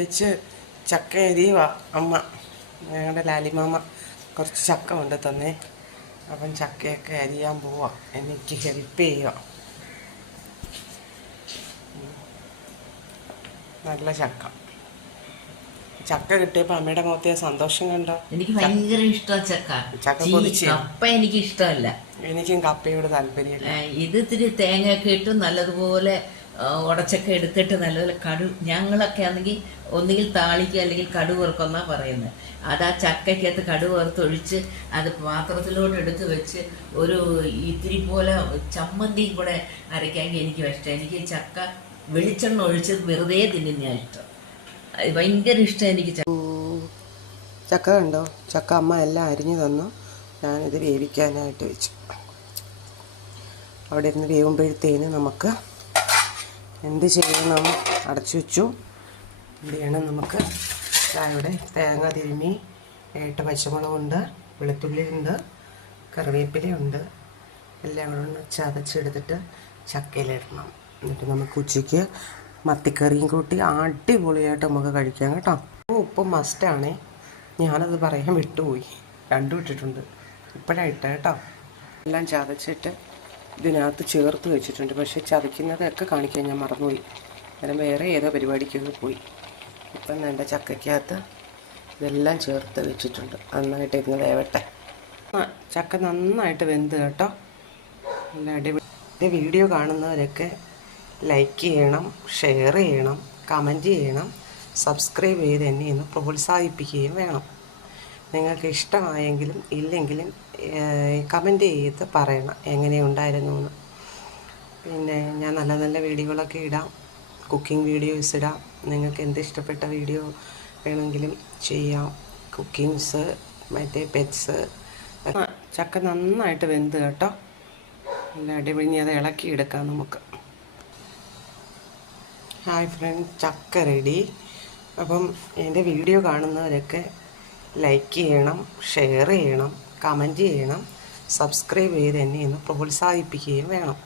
വെച്ച് ചക്ക അരിയുക അമ്മ. ഞങ്ങളുടെ ലാലിമാമ കുറച്ച് ചക്ക കൊണ്ട് തന്നേ. അപ്പം ചക്കയൊക്കെ അരിയാൻ പോവാ, എനിക്ക് ഹെൽപ്പ് ചെയ്യുക. നല്ല ചക്ക കിട്ടിയപ്പോൾ അമ്മയുടെ മുഖത്തെ സന്തോഷം കണ്ടോ? എനിക്ക് ഭയങ്കര ഇഷ്ടമാണ് ചക്ക പൊരിച്ച്. കപ്പ എനിക്ക് ഇഷ്ടമല്ല. എനിക്കും കപ്പയോട് താല്പര്യമില്ല. ഇത് ഇത്തിരി തേങ്ങയൊക്കെ ഇട്ട് നല്ലതുപോലെ ഉടച്ചൊക്കെ എടുത്തിട്ട് നല്ലപോലെ ഞങ്ങളൊക്കെ ആണെങ്കിൽ ഒന്നുകിൽ താളിക്കുക അല്ലെങ്കിൽ കടുക് വറുക്കെന്നാ പറയുന്നത്. അത് ആ ചക്കയ്ക്കകത്ത് കടുക് വറുത്തൊഴിച്ച് അത് പാത്രത്തിലോട്ട് എടുത്ത് വെച്ച് ഒരു ഇത്തിരി പോലെ ചമ്മന്തിയും കൂടെ അരയ്ക്കാമെങ്കിൽ എനിക്ക് ഇഷ്ടം. എനിക്ക് ചക്ക വെളിച്ചെണ്ണ ഒഴിച്ച് വെറുതെ തിന്നുന്നതാണ് ഇഷ്ടം. ഭയങ്കര ഇഷ്ടം എനിക്ക് ചക്ക കണ്ടോ? ചക്ക അമ്മ എല്ലാം അരിഞ്ഞു തന്നു. ഞാനിത് വേവിക്കാനായിട്ട് വെച്ചു. അവിടെ ഇരുന്ന് വേവുമ്പോഴത്തേന് നമുക്ക് എന്ത് ചെയ്യണം? അടച്ചു വെച്ചു. ഇവിടെയാണ് നമുക്ക് ഇവിടെ തേങ്ങ തിരുമ്മി 8 പച്ചമുളകുണ്ട്, വെളുത്തുള്ളിയുണ്ട്, കറിവേപ്പിലയുണ്ട്. എല്ലാം കൂടെ ഒന്ന് ചതച്ചെടുത്തിട്ട് ചക്കയിലിടണം. എന്നിട്ട് നമുക്ക് ഉച്ചയ്ക്ക് മത്തിക്കറിയും കൂട്ടി അടിപൊളിയായിട്ട് നമുക്ക് കഴിക്കാം കേട്ടോ. ഉപ്പ് മസ്റ്റാണേ. ഞാനത് പറയാൻ വിട്ടുപോയി, രണ്ടും ഇട്ടിട്ടുണ്ട്. ഇപ്പോഴാണ് കേട്ടോ. എല്ലാം ചതച്ചിട്ട് ഇതിനകത്ത് ചേർത്ത് വെച്ചിട്ടുണ്ട്. പക്ഷേ ചതയ്ക്കുന്നതൊക്കെ കാണിക്കാൻ ഞാൻ മറന്നുപോയി. അന്നേരം വേറെ ഏതോ പരിപാടിക്കൊക്കെ പോയി. ഇപ്പം എൻ്റെ ചക്കയ്ക്കകത്ത് ഇതെല്ലാം ചേർത്ത് വെച്ചിട്ടുണ്ട്. നന്നായിട്ട് ഇരുന്ന് വേവട്ടെ. ചക്ക നന്നായിട്ട് വെന്ത് കേട്ടോ. നല്ല അടിപൊളി. വീഡിയോ കാണുന്നവരൊക്കെ ലൈക്ക് ചെയ്യണം, ഷെയർ ചെയ്യണം, കമൻറ്റ് ചെയ്യണം, സബ്സ്ക്രൈബ് ചെയ്ത് എന്നെ ഒന്ന് പ്രോത്സാഹിപ്പിക്കുകയും വേണം. നിങ്ങൾക്ക് ഇഷ്ടമായെങ്കിലും ഇല്ലെങ്കിലും കമൻറ്റ് ചെയ്ത് പറയണം എങ്ങനെയുണ്ടായിരുന്നു എന്ന്. പിന്നെ ഞാൻ നല്ല നല്ല വീഡിയോകളൊക്കെ ഇടാം, കുക്കിംഗ് വീഡിയോസ് ഇടാം. നിങ്ങൾക്ക് എന്ത് ഇഷ്ടപ്പെട്ട വീഡിയോ വേണമെങ്കിലും ചെയ്യാം. കുക്കിങ്സ്, മറ്റേ പെറ്റ്സ്. ചക്ക നന്നായിട്ട് വെന്ത് കേട്ടോ. നല്ല അടിപൊളി. അത് ഇളക്കിയെടുക്കാം നമുക്ക്. ഹായ് ഫ്രണ്ട്, ചക്ക റെഡി. അപ്പം എൻ്റെ വീഡിയോ കാണുന്നവരൊക്കെ ലൈക്ക് ചെയ്യണം, ഷെയർ ചെയ്യണം, കമൻറ്റ് ചെയ്യണം, സബ്സ്ക്രൈബ് ചെയ്ത് എന്നെ ഒന്ന് പ്രോത്സാഹിപ്പിക്കുകയും വേണം.